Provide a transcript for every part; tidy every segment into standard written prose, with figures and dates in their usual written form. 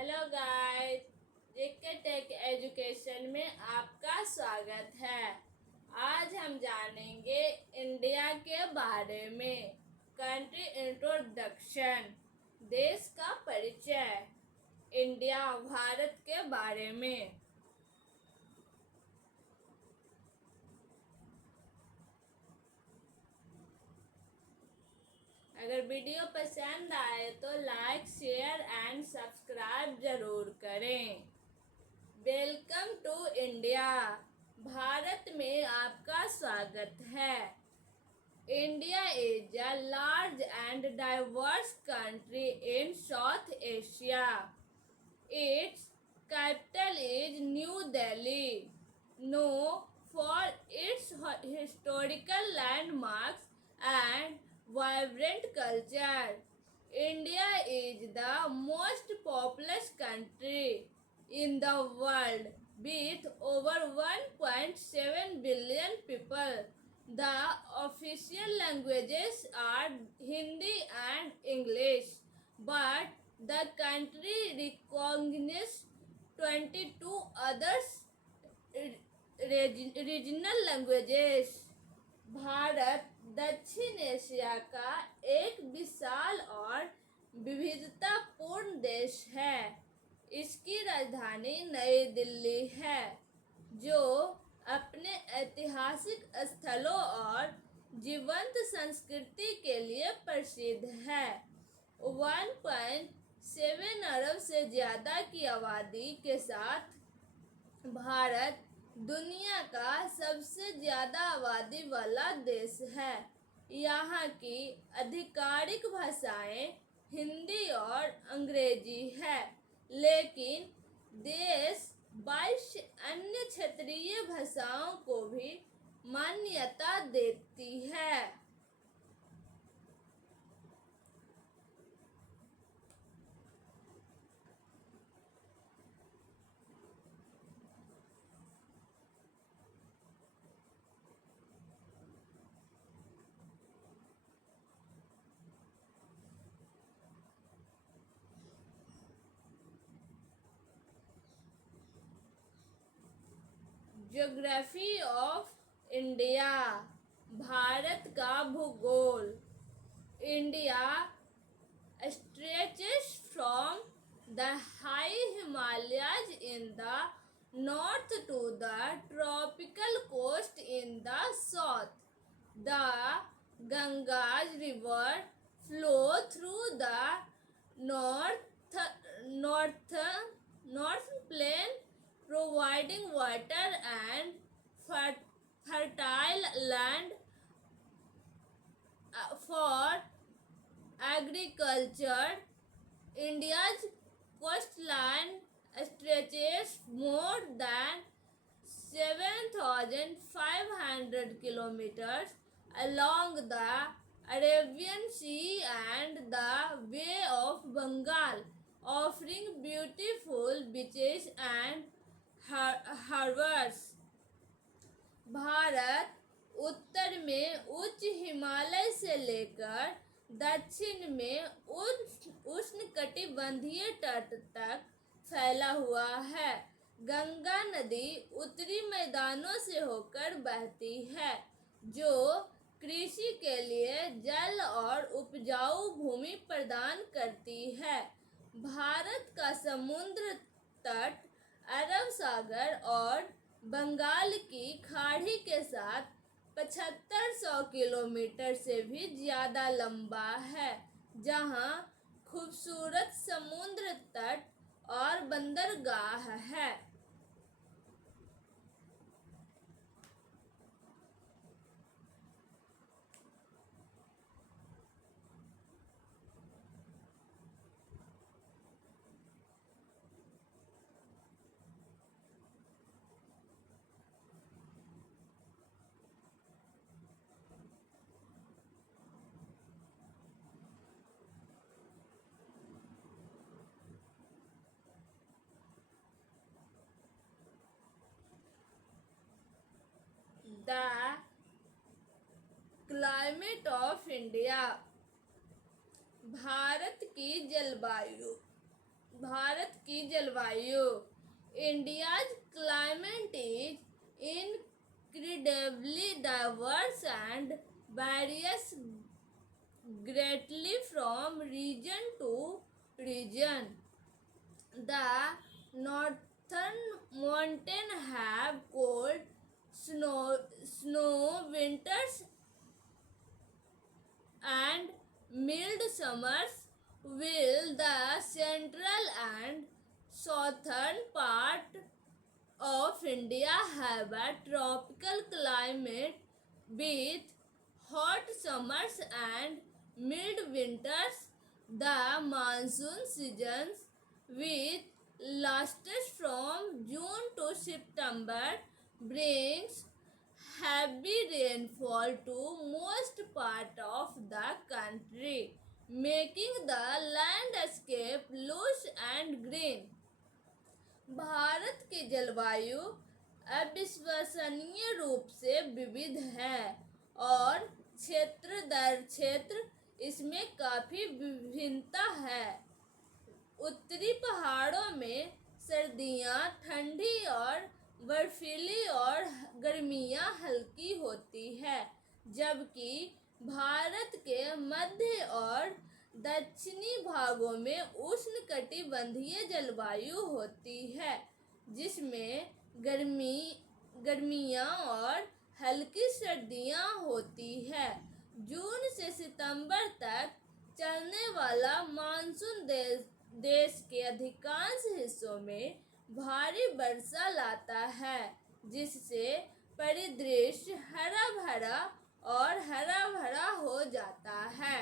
Hello guys, जेके take education में आपका स्वागत है। आज हम जानेंगे इंडिया के बारे में। कंट्री इंट्रोडक्शन, देश का परिचय। इंडिया भारत के बारे में। अगर वीडियो पसंद आए तो लाइक, शेयर एंड सब्सक्राइब जरूर करें। वेलकम टू इंडिया, भारत में आपका स्वागत है। India is a large and diverse country in South Asia. Its capital is New Delhi, known for its historical landmarks and vibrant culture. India is the most populous country in the world with over 1.7 billion people. The official languages are Hindi and English, but the country recognizes 22 others regional languages. Bharat दक्षिण Asia का एक विशाल और विविधतापूर्ण देश है। इसकी राजधानी नई दिल्ली है, जो अपने ऐतिहासिक स्थलों और जीवंत संस्कृति के लिए प्रसिद्ध है। 1.7 अरब से ज़्यादा की आबादी के साथ भारत दुनिया का सबसे ज़्यादा आबादी वाला देश है। यहाँ की आधिकारिक भाषाएं हिंदी और अंग्रेजी है, लेकिन देश 22 अन्य क्षेत्रीय भाषाओं को भी मान्यता देती है। ज्योग्राफी ऑफ इंडिया, भारत का भूगोल। India stretches from the high Himalayas in the north to the tropical coast in the south. The Ganges River flows through the north plain, providing water and fertile land for agriculture. India's coastline stretches more than 7,500 kilometers along the Arabian Sea and the Bay of Bengal, offering beautiful beaches and harbors. Bharat उत्तर में उच्च हिमालय से लेकर दक्षिण में उष्णकटिबंधीय तट तक फैला हुआ है। गंगा नदी उत्तरी मैदानों से होकर बहती है, जो कृषि के लिए जल और उपजाऊ भूमि प्रदान करती है। भारत का समुद्र तट अरब सागर और बंगाल की खाड़ी के साथ 7500 किलोमीटर से भी ज़्यादा लंबा है, जहाँ खूबसूरत समुद्र तट और बंदरगाह है। The climate of India, Bharat की जलवायु भारत की जलवायु। India's climate is incredibly diverse and varies greatly from region to region. The northern mountains have cold snow winters and mild summers, while the central and southern part of India have a tropical climate with hot summers and mild winters. The monsoon seasons, which lasts from June to September, brings heavy rainfall to most part of the country, making the landscape lush and green. Bharat की जलवायु अविश्वसनीय रूप से विविध है और क्षेत्र दर क्षेत्र इसमें काफी विभिन्नता है। उत्तरी पहाड़ों में सर्दियां ठंडी और बर्फीली और गर्मियां हल्की होती है, जबकि भारत के मध्य और दक्षिणी भागों में उष्णकटिबंधीय जलवायु होती है, जिसमें गर्मियां और हल्की सर्दियां होती है। जून से सितंबर तक चलने वाला मानसून देश के अधिकांश हिस्सों में भारी वर्षा लाता है, जिससे परिदृश्य हरा भरा हो जाता है।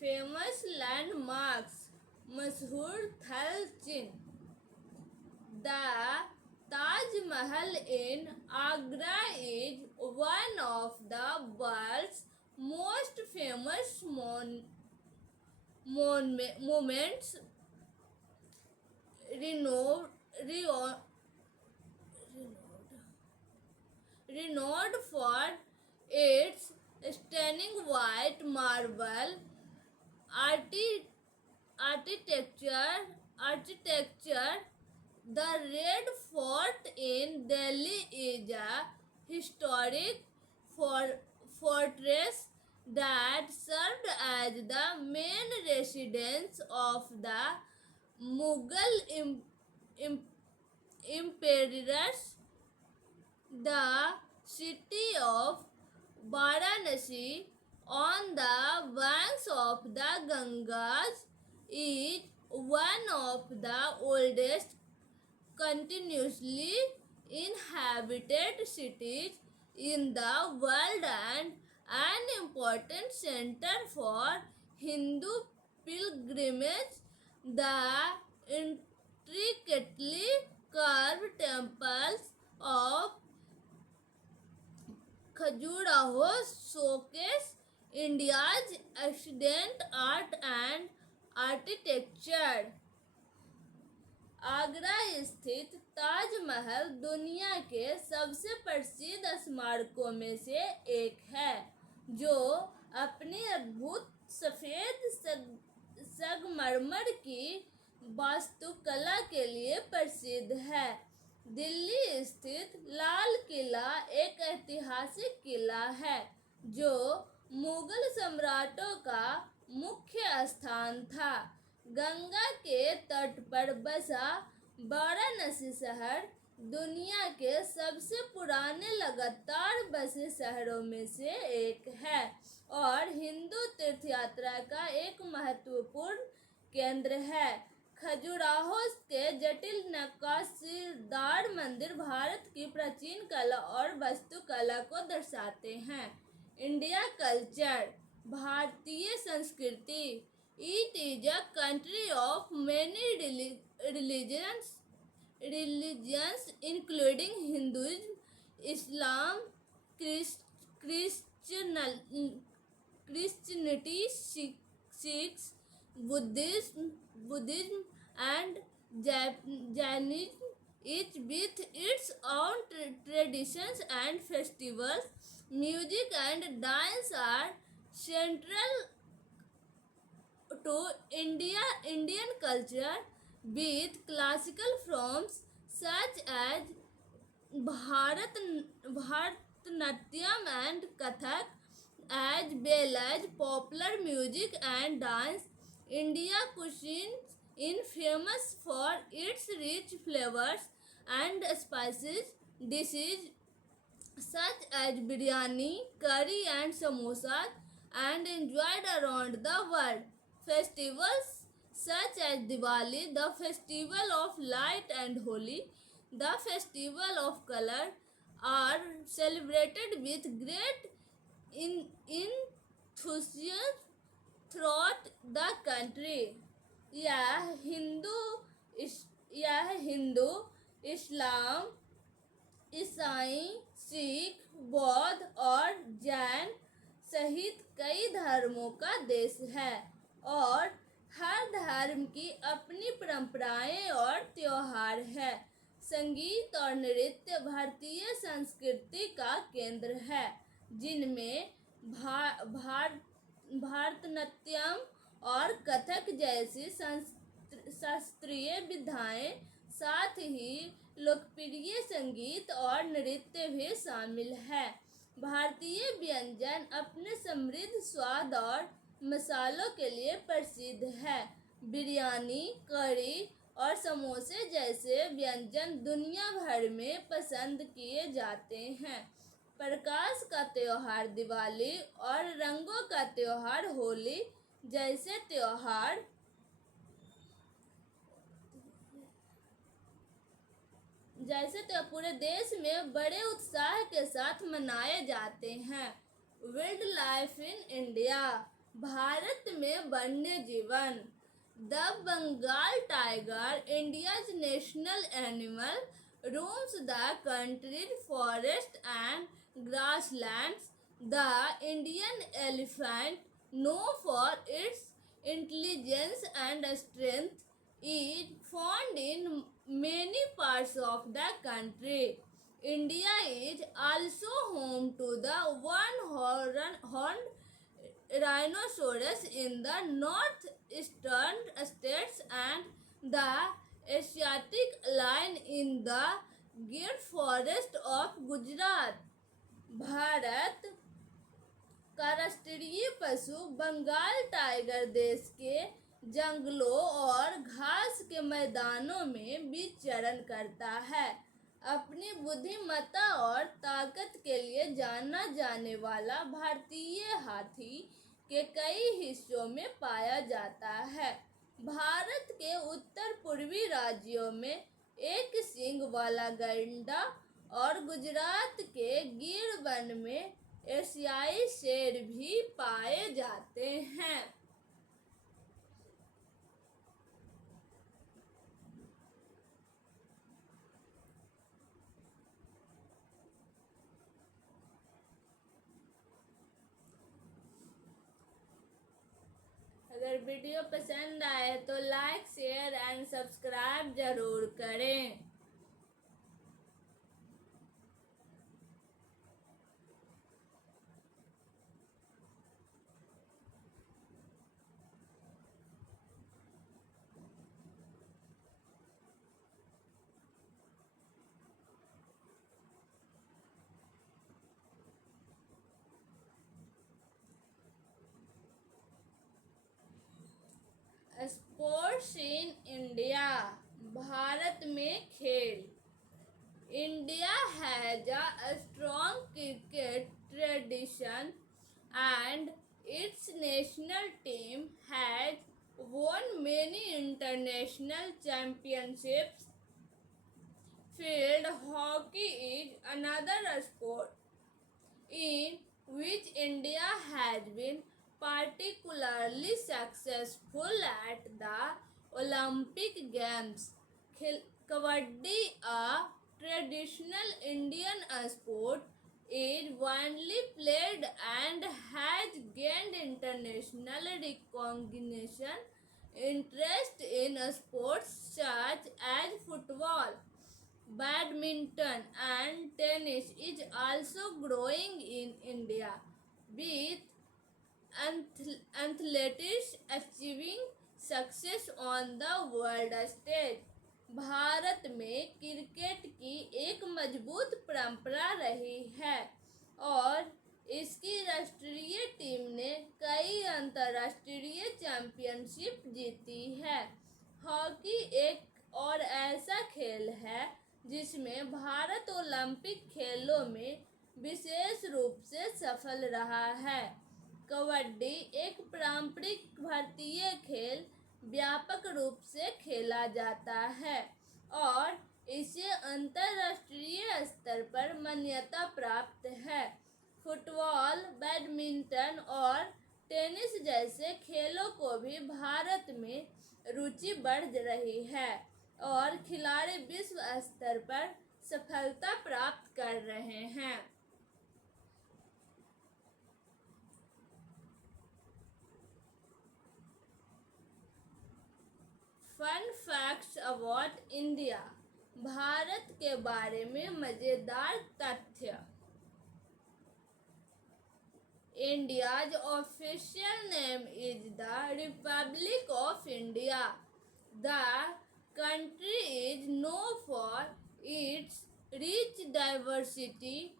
फेमस लैंडमार्क्स, मशहूर थल चिन्ह। The Taj Mahal in Agra is one of the world's most famous monuments, renowned for its stunning white marble architecture. The Red Fort in Delhi is a historic fortress that served as the main residence of the Mughal emperors. The city of Varanasi, on the banks of the Ganges, is one of the oldest continuously inhabited cities in the world and an important center for Hindu pilgrimage. The intricately carved temples of Khajuraho showcase India's ancient art and architecture. Agra स्थित ताजमहल दुनिया के सबसे प्रसिद्ध स्मारकों में से एक है, जो अपनी अद्भुत सफेद संगमरमर की वास्तुकला के लिए प्रसिद्ध है। दिल्ली स्थित लाल किला एक ऐतिहासिक किला है, जो मुगल सम्राटों का मुख्य स्थान था। गंगा के तट पर बसा वाराणसी शहर दुनिया के सबसे पुराने लगातार बसे शहरों में से एक है और हिंदू तीर्थयात्रा का एक महत्वपूर्ण केंद्र है। खजुराहो के जटिल नक्काशीदार मंदिर भारत की प्राचीन कला और वास्तुकला को दर्शाते हैं। इंडिया कल्चर, भारतीय संस्कृति। It is a country of many religions including Hinduism, Islam, Christianity, Sikhs, Buddhism and Jainism. each with its own traditions and festivals. Music and dance are central to Indian culture, with classical forms such as Bharat Bharatnatyam and Kathak, as well as popular music and dance. India cuisine is famous for its rich flavors and spices. Dishes such as biryani, curry, and samosas, and enjoyed around the world. Festivals such as Diwali, the festival of light, and Holi, the festival of color, are celebrated with great enthusiasm throughout the country. यह हिंदू यह हिंदू, इस्लाम, ईसाई, सिख, बौद्ध और जैन सहित कई धर्मों का देश है और हर धर्म की अपनी परंपराएं और त्योहार है। संगीत और नृत्य भारतीय संस्कृति का केंद्र है, जिनमें भारतनाट्यम और कथक जैसी शास्त्रीय विधाएं, साथ ही लोकप्रिय संगीत और नृत्य भी शामिल है। भारतीय व्यंजन अपने समृद्ध स्वाद और मसालों के लिए प्रसिद्ध है। बिरयानी, करी और समोसे जैसे व्यंजन दुनिया भर में पसंद किए जाते हैं। प्रकाश का त्योहार दिवाली और रंगों का त्योहार होली जैसे त्योहार पूरे देश में बड़े उत्साह के साथ मनाए जाते हैं। Wild life in India, Bharat में वन्य जीवन। The Bengal tiger, India's national animal, roams the country's forests and grasslands. The Indian elephant, known for its intelligence and strength, is found in many parts of the country. India is also home to the one-horned rhinoceros in the northeastern states and the Asiatic lion in the Gir forest of Gujarat. Bharat का राष्ट्रीय पशु Bengal tiger देश के जंगलों और घास के मैदानों में विचरण करता है। अपनी बुद्धिमत्ता और ताकत के लिए जाना जाने वाला भारतीय हाथी के कई हिस्सों में पाया जाता है। भारत के उत्तर पूर्वी राज्यों में एक सींग वाला गैंडा और गुजरात के गिर वन में एशियाई शेर भी पाए जाते हैं। अगर वीडियो पसंद आए तो लाइक, शेयर एंड सब्सक्राइब जरूर करें। स्पोर्ट्स इन इंडिया, भारत में खेल। India has a strong cricket tradition and it's national team has won many international championships. Field hockey is another sport in which India has been particularly successful at the Olympic Games. Kabaddi, a traditional Indian sport, is widely played and has gained international recognition. Interest in sports such as football, Badminton and tennis is also growing in India, with athletes achieving success on the world stage. Bharat में cricket की एक मजबूत परंपरा रही है और इसकी राष्ट्रीय टीम ने कई अंतर्राष्ट्रीय चैंपियनशिप जीती है। हॉकी एक और ऐसा खेल है जिसमें भारत ओलंपिक खेलों में विशेष रूप से सफल रहा है। कबड्डी एक पारंपरिक भारतीय खेल व्यापक रूप से खेला जाता है और इसे अंतर्राष्ट्रीय स्तर पर मान्यता प्राप्त है। फुटबॉल, बैडमिंटन और टेनिस जैसे खेलों को भी भारत में रुचि बढ़ रही है और खिलाड़ी विश्व स्तर पर सफलता प्राप्त कर रहे हैं। Fun facts about India. Bharat के बारे में मजेदार तथ्य। India's official name is the Republic of India. The country is known for its rich diversity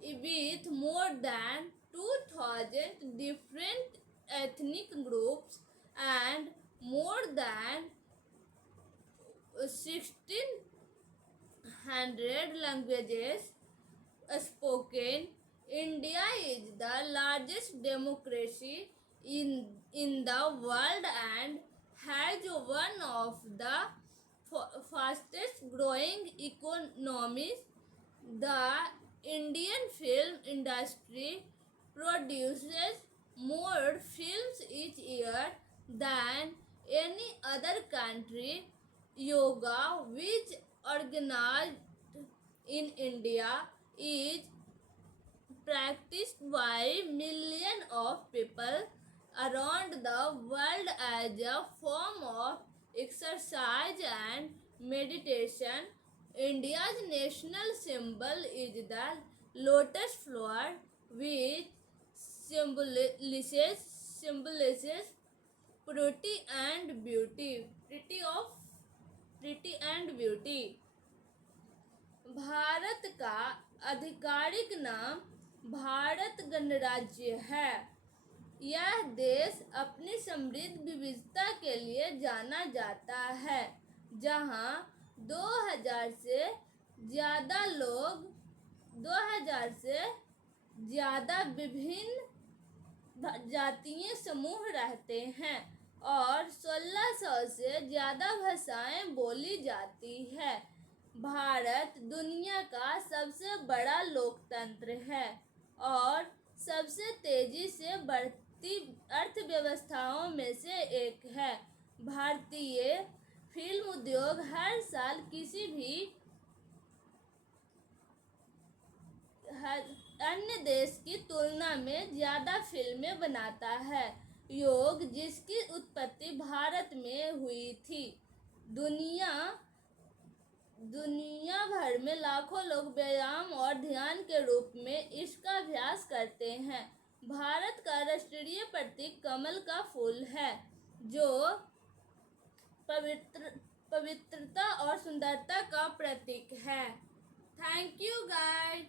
with more than 2,000 different ethnic groups and more than 1,600 languages spoken. India is the largest democracy in the world and has one of the fastest growing economies. The Indian film industry produces more films each year than any other country. Yoga, which organized in India, is practiced by millions of people around the world as a form of exercise and meditation. India's national symbol is the lotus flower, which symbolizes purity and beauty. Bharat का आधिकारिक नाम भारत गणराज्य है। यह देश अपनी समृद्ध विविधता के लिए जाना जाता है, जहां 2000 से ज़्यादा विभिन्न जातीय समूह रहते हैं और 1600 से ज़्यादा भाषाएं बोली जाती है। भारत दुनिया का सबसे बड़ा लोकतंत्र है और सबसे तेजी से बढ़ती अर्थव्यवस्थाओं में से एक है। भारतीय फिल्म उद्योग हर साल किसी भी अन्य देश की तुलना में ज़्यादा फिल्में बनाता है। योग, जिसकी उत्पत्ति भारत में हुई थी, दुनिया भर में लाखों लोग व्यायाम और ध्यान के रूप में इसका अभ्यास करते हैं। भारत का राष्ट्रीय प्रतीक कमल का फूल है, जो पवित्रता और सुंदरता का प्रतीक है। Thank you guys.